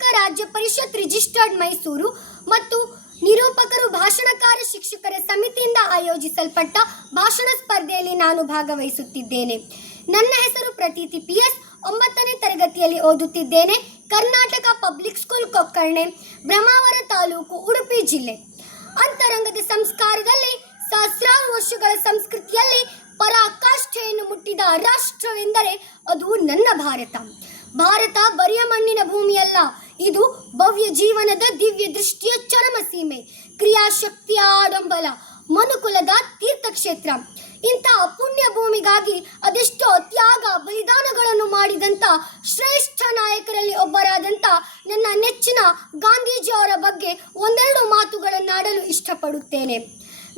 ಕರ್ನಾಟಕ ರಾಜ್ಯ ಪರಿಷತ್ ರಿಜಿಸ್ಟರ್ಡ್ ಮೈಸೂರು ಮತ್ತು ನಿರೂಪಕರು ಭಾಷಣಕಾರ ಶಿಕ್ಷಕರ ಸಮಿತಿಯಿಂದ ಆಯೋಜಿಸಲ್ಪಟ್ಟ ಭಾಷಣ ಸ್ಪರ್ಧೆಯಲ್ಲಿ ನಾನು ಭಾಗವಹಿಸುತ್ತಿದ್ದೇನೆ. ನನ್ನ ಹೆಸರು ಪ್ರತೀತಿ PS. 9ನೇ ತರಗತಿಯಲ್ಲಿ ಓದುತ್ತಿದ್ದೇನೆ. ಕರ್ನಾಟಕ ಪಬ್ಲಿಕ್ ಸ್ಕೂಲ್, ಕೊಕ್ಕರ್ಣೆ, ಬ್ರಹ್ಮಾವರ ತಾಲೂಕು, ಉಡುಪಿ ಜಿಲ್ಲೆ. ಅಂತರಂಗದ ಸಂಸ್ಕಾರದಲ್ಲಿ ಸಹಸ್ರಾರು ವರ್ಷಗಳ ಸಂಸ್ಕೃತಿಯಲ್ಲಿ ಪರಾಕಾಷ್ಠೆಯನ್ನು ಮುಟ್ಟಿದ ರಾಷ್ಟ್ರವೆಂದರೆ ಅದು ನನ್ನ ಭಾರತ. ಭಾರತ ಬರಿಯ ಮಣ್ಣಿನ ಭೂಮಿಯಲ್ಲ, ಇದು ಭವ್ಯ ಜೀವನದ ದಿವ್ಯ ದೃಷ್ಟಿಯ ಚರಮ ಸೀಮೆ, ಕ್ರಿಯಾಶಕ್ತಿಯ ಆಡಂಬಲ, ಮನುಕುಲದ ತೀರ್ಥಕ್ಷೇತ್ರ. ಇಂತಹ ಪುಣ್ಯ ಭೂಮಿಗಾಗಿ ಅದೆಷ್ಟೋ ತ್ಯಾಗ ಬಲಿದಾನಗಳನ್ನು ಮಾಡಿದಂಥ ಶ್ರೇಷ್ಠ ನಾಯಕರಲ್ಲಿ ಒಬ್ಬರಾದಂಥ ನನ್ನ ನೆಚ್ಚಿನ ಗಾಂಧೀಜಿಯವರ ಬಗ್ಗೆ ಒಂದೆರಡು ಮಾತುಗಳನ್ನಾಡಲು ಇಷ್ಟಪಡುತ್ತೇನೆ.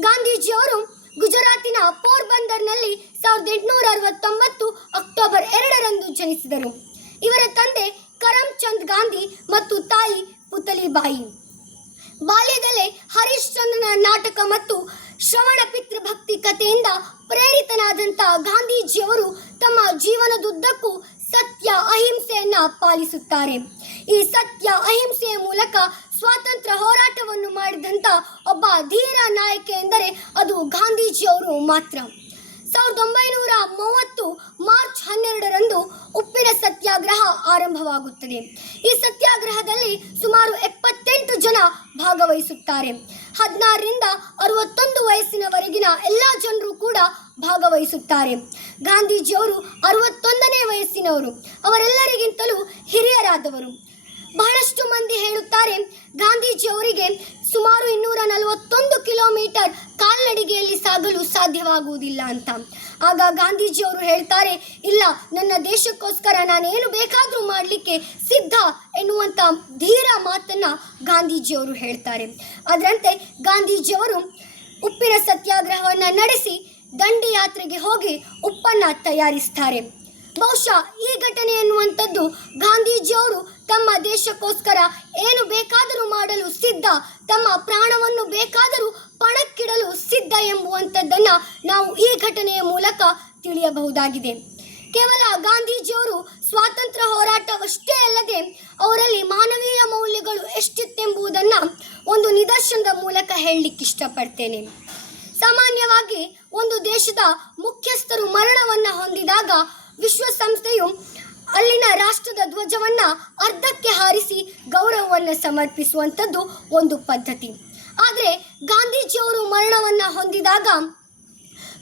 ಗಾಂಧೀಜಿಯವರು ಗುಜರಾತಿನ ಪೋರ್ಬಂದರ್ನಲ್ಲಿ 1869 ಅಕ್ಟೋಬರ್ 2ರಂದು ಜನಿಸಿದರು. ಇವರ ತಂದೆ ಕರಮ್ಚಂದ್ ಗಾಂಧಿ ಮತ್ತು ತಾಯಿ ಪುತಲಿಬಾಯಿ. ಬಾಲ್ಯದಲ್ಲೇ ಹರೀಶ್ ಚಂದ್ರನ ನಾಟಕ ಮತ್ತು ಶ್ರವಣ ಪಿತೃಭಕ್ತಿ ಕಥೆಯಿಂದ ಪ್ರೇರಿತನಾದಂಥ ಗಾಂಧೀಜಿಯವರು ತಮ್ಮ ಜೀವನದುದ್ದಕ್ಕೂ ಸತ್ಯ ಅಹಿಂಸೆಯನ್ನ ಪಾಲಿಸುತ್ತಾರೆ. ಈ ಸತ್ಯ ಅಹಿಂಸೆಯ ಮೂಲಕ ಸ್ವಾತಂತ್ರ್ಯ ಹೋರಾಟವನ್ನು ಮಾಡಿದಂಥ ಒಬ್ಬ ಧೀರ ನಾಯಕ ಎಂದರೆ ಅದು ಗಾಂಧೀಜಿಯವರು ಮಾತ್ರ. 1930 ಮಾರ್ಚ್ 12ರಂದು ಉಪ್ಪಿನ ಸತ್ಯಾಗ್ರಹ ಆರಂಭವಾಗುತ್ತದೆ. ಈ ಸತ್ಯಾಗ್ರಹದಲ್ಲಿ ಸುಮಾರು 78 ಜನ ಭಾಗವಹಿಸುತ್ತಾರೆ. 16ರಿಂದ 61 ವಯಸ್ಸಿನವರೆಗಿನ ಎಲ್ಲ ಜನರು ಕೂಡ ಭಾಗವಹಿಸುತ್ತಾರೆ. ಗಾಂಧೀಜಿಯವರು 61ನೇ ವಯಸ್ಸಿನವರು, ಅವರೆಲ್ಲರಿಗಿಂತಲೂ ಹಿರಿಯರಾದವರು. ಬಹಳಷ್ಟು ಮಂದಿ ಹೇಳುತ್ತಾರೆ ಗಾಂಧೀಜಿಯವರಿಗೆ ಸುಮಾರು 241 ಕಿಲೋಮೀಟರ್ ಕಾಲ್ನಡಿಗೆಯಲ್ಲಿ ಸಾಗಲು ಸಾಧ್ಯವಾಗುವುದಿಲ್ಲ ಅಂತ. ಆಗ ಗಾಂಧೀಜಿಯವರು ಹೇಳ್ತಾರೆ, ಇಲ್ಲ, ನನ್ನ ದೇಶಕ್ಕೋಸ್ಕರ ನಾನೇನು ಬೇಕಾದರೂ ಮಾಡಲಿಕ್ಕೆ ಸಿದ್ಧ ಎನ್ನುವಂಥ ಧೀರ ಮಾತನ್ನು ಗಾಂಧೀಜಿಯವರು ಹೇಳ್ತಾರೆ. ಅದರಂತೆ ಗಾಂಧೀಜಿಯವರು ಉಪ್ಪಿನ ಸತ್ಯಾಗ್ರಹವನ್ನು ನಡೆಸಿ ದಂಡಿ ಯಾತ್ರೆಗೆ ಹೋಗಿ ಉಪ್ಪನ್ನು ತಯಾರಿಸ್ತಾರೆ. ಬಹುಶಃ ಈ ಘಟನೆ ಎನ್ನುವಂಥದ್ದು ಗಾಂಧೀಜಿಯವರು ತಮ್ಮ ದೇಶಕ್ಕೋಸ್ಕರ ಏನು ಬೇಕಾದರೂ ಮಾಡಲು ಸಿದ್ಧ, ತಮ್ಮ ಪ್ರಾಣವನ್ನು ಬೇಕಾದರೂ ಪಣಕ್ಕಿಡಲು ಸಿದ್ಧ ಎಂಬುವಂಥದ್ದನ್ನು ನಾವು ಈ ಘಟನೆಯ ಮೂಲಕ ತಿಳಿಯಬಹುದಾಗಿದೆ. ಕೇವಲ ಗಾಂಧೀಜಿಯವರು ಸ್ವಾತಂತ್ರ್ಯ ಹೋರಾಟವಷ್ಟೇ ಅಲ್ಲದೆ ಅವರಲ್ಲಿ ಮಾನವೀಯ ಮೌಲ್ಯಗಳು ಎಷ್ಟಿತ್ತೆಂಬುದನ್ನು ಒಂದು ನಿದರ್ಶನದ ಮೂಲಕ ಹೇಳಲಿಕ್ಕೆ ಇಷ್ಟಪಡ್ತೇನೆ. ಸಾಮಾನ್ಯವಾಗಿ ಒಂದು ದೇಶದ ಮುಖ್ಯಸ್ಥರು ಮರಣವನ್ನು ಹೊಂದಿದಾಗ ವಿಶ್ವಸಂಸ್ಥೆಯು ಅಲ್ಲಿನ ರಾಷ್ಟ್ರದ ಧ್ವಜವನ್ನು ಅರ್ಧಕ್ಕೆ ಹಾರಿಸಿ ಗೌರವವನ್ನು ಸಮರ್ಪಿಸುವಂಥದ್ದು ಒಂದು ಪದ್ಧತಿ. ಆದರೆ ಗಾಂಧೀಜಿಯವರು ಮರಣವನ್ನು ಹೊಂದಿದಾಗ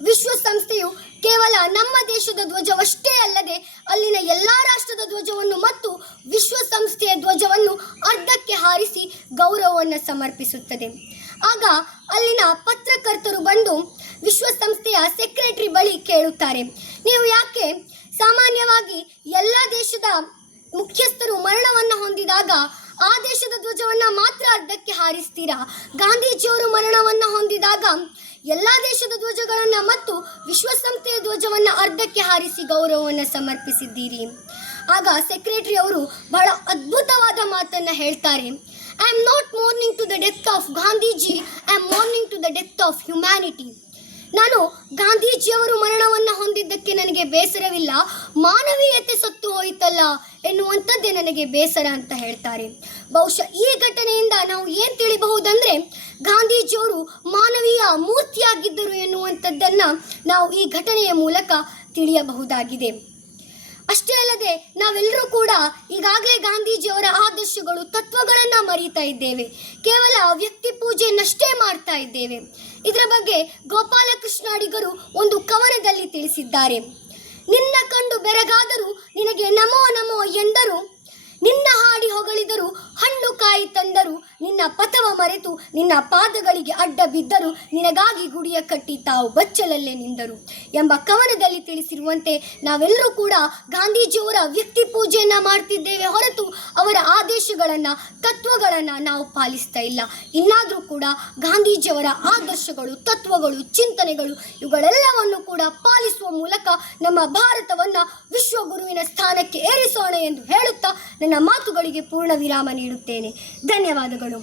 ವಿಶ್ವಸಂಸ್ಥೆಯು ಕೇವಲ ನಮ್ಮ ದೇಶದ ಧ್ವಜವಷ್ಟೇ ಅಲ್ಲದೆ ಅಲ್ಲಿನ ಎಲ್ಲ ರಾಷ್ಟ್ರದ ಧ್ವಜವನ್ನು ಮತ್ತು ವಿಶ್ವಸಂಸ್ಥೆಯ ಧ್ವಜವನ್ನು ಅರ್ಧಕ್ಕೆ ಹಾರಿಸಿ ಗೌರವವನ್ನು ಸಮರ್ಪಿಸುತ್ತದೆ. ಆಗ ಅಲ್ಲಿನ ಪತ್ರಕರ್ತರು ಬಂದು ವಿಶ್ವಸಂಸ್ಥೆಯ ಸೆಕ್ರೆಟರಿ ಬಳಿ ಕೇಳುತ್ತಾರೆ, ನೀವು ಯಾಕೆ ಸಾಮಾನ್ಯವಾಗಿ ಎಲ್ಲ ದೇಶದ ಮುಖ್ಯಸ್ಥರು ಮರಣವನ್ನು ಹೊಂದಿದಾಗ ಆ ದೇಶದ ಧ್ವಜವನ್ನು ಮಾತ್ರ ಅರ್ಧಕ್ಕೆ ಹಾರಿಸ್ತೀರಾ, ಗಾಂಧೀಜಿಯವರು ಮರಣವನ್ನು ಹೊಂದಿದಾಗ ಎಲ್ಲ ದೇಶದ ಧ್ವಜಗಳನ್ನು ಮತ್ತು ವಿಶ್ವಸಂಸ್ಥೆಯ ಧ್ವಜವನ್ನು ಅರ್ಧಕ್ಕೆ ಹಾರಿಸಿ ಗೌರವವನ್ನು ಸಮರ್ಪಿಸಿದ್ದೀರಿ? ಆಗ ಸೆಕ್ರೆಟರಿ ಅವರು ಬಹಳ ಅದ್ಭುತವಾದ ಮಾತನ್ನು ಹೇಳ್ತಾರೆ, I am not mourning to the death of Gandhiji, I am mourning to the death of humanity. ನಾನು ಗಾಂಧೀಜಿಯವರು ಮರಣವನ್ನು ಹೊಂದಿದ್ದಕ್ಕೆ ನನಗೆ ಬೇಸರವಿಲ್ಲ, ಮಾನವೀಯತೆ ಸತ್ತು ಹೋಯಿತಲ್ಲ ಎನ್ನುವಂಥದ್ದೇ ನನಗೆ ಬೇಸರ ಅಂತ ಹೇಳ್ತಾರೆ. ಬಹುಶಃ ಈ ಘಟನೆಯಿಂದ ನಾವು ಏನು ತಿಳಿಬಹುದಂದರೆ ಗಾಂಧೀಜಿಯವರು ಮಾನವೀಯ ಮೂರ್ತಿಯಾಗಿದ್ದರು ಎನ್ನುವಂಥದ್ದನ್ನು ನಾವು ಈ ಘಟನೆಯ ಮೂಲಕ ತಿಳಿಯಬಹುದಾಗಿದೆ. ಅಷ್ಟೇ ಅಲ್ಲದೆ ನಾವೆಲ್ಲರೂ ಕೂಡ ಈಗಾಗಲೇ ಗಾಂಧೀಜಿಯವರ ಆದರ್ಶಗಳು, ತತ್ವಗಳನ್ನು ಮರೀತಾ ಇದ್ದೇವೆ. ಕೇವಲ ವ್ಯಕ್ತಿ ಪೂಜೆಯನ್ನಷ್ಟೇ ಮಾಡ್ತಾ ಇದ್ದೇವೆ. ಇದರ ಬಗ್ಗೆ ಗೋಪಾಲಕೃಷ್ಣ ಅಡಿಗರು ಒಂದು ಕವನದಲ್ಲಿ ತಿಳಿಸಿದ್ದಾರೆ. ನಿನ್ನ ಕಂಡು ಬೆರಗಾದರೂ ನಿನಗೆ ನಮೋ ನಮೋ ಎಂದರು, ನಿನ್ನ ಹಾಡಿ ಹೊಗಳಿದರು, ಹಣ್ಣು ಕಾಯಿ ತಂದರು, ನಿನ್ನ ಪಥವ ಮರೆತು ನಿನ್ನ ಪಾದಗಳಿಗೆ ಅಡ್ಡ ಬಿದ್ದರು, ನಿನಗಾಗಿ ಗುಡಿಯ ಕಟ್ಟಿ ತಾವು ಬಚ್ಚಲಲ್ಲೇ ನಿಂದರು ಎಂಬ ಕವನದಲ್ಲಿ ತಿಳಿಸಿರುವಂತೆ ನಾವೆಲ್ಲರೂ ಕೂಡ ಗಾಂಧೀಜಿಯವರ ವ್ಯಕ್ತಿ ಪೂಜೆಯನ್ನು ಮಾಡ್ತಿದ್ದೇವೆ ಹೊರತು ಅವರ ಆದೇಶಗಳನ್ನು, ತತ್ವಗಳನ್ನು ನಾವು ಪಾಲಿಸ್ತಾ ಇಲ್ಲ. ಇನ್ನಾದರೂ ಕೂಡ ಗಾಂಧೀಜಿಯವರ ಆದರ್ಶಗಳು, ತತ್ವಗಳು, ಚಿಂತನೆಗಳು ಇವುಗಳೆಲ್ಲವನ್ನು ಕೂಡ ಪಾಲಿಸುವ ಮೂಲಕ ನಮ್ಮ ಭಾರತವನ್ನು ವಿಶ್ವಗುರುವಿನ ಸ್ಥಾನಕ್ಕೆ ಏರಿಸೋಣ ಎಂದು ಹೇಳುತ್ತಾ ನನ್ನ ಮಾತುಗಳಿಗೆ ಪೂರ್ಣ ವಿರಾಮ ನೀಡುತ್ತೇನೆ. ಧನ್ಯವಾದಗಳು.